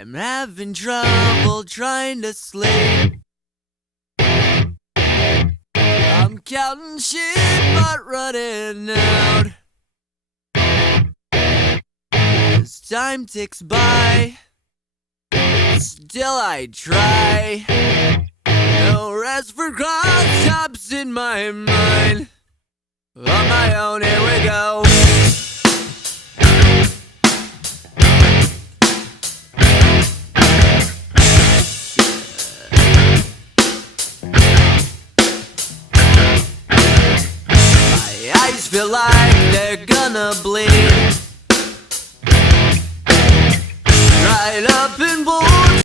I'm having trouble trying to sleep. I'm counting sheep but running out. As time ticks by, still I try. No rest for cross-tops in my mind. On my own, here we go. My eyes feel like they're gonna bleed.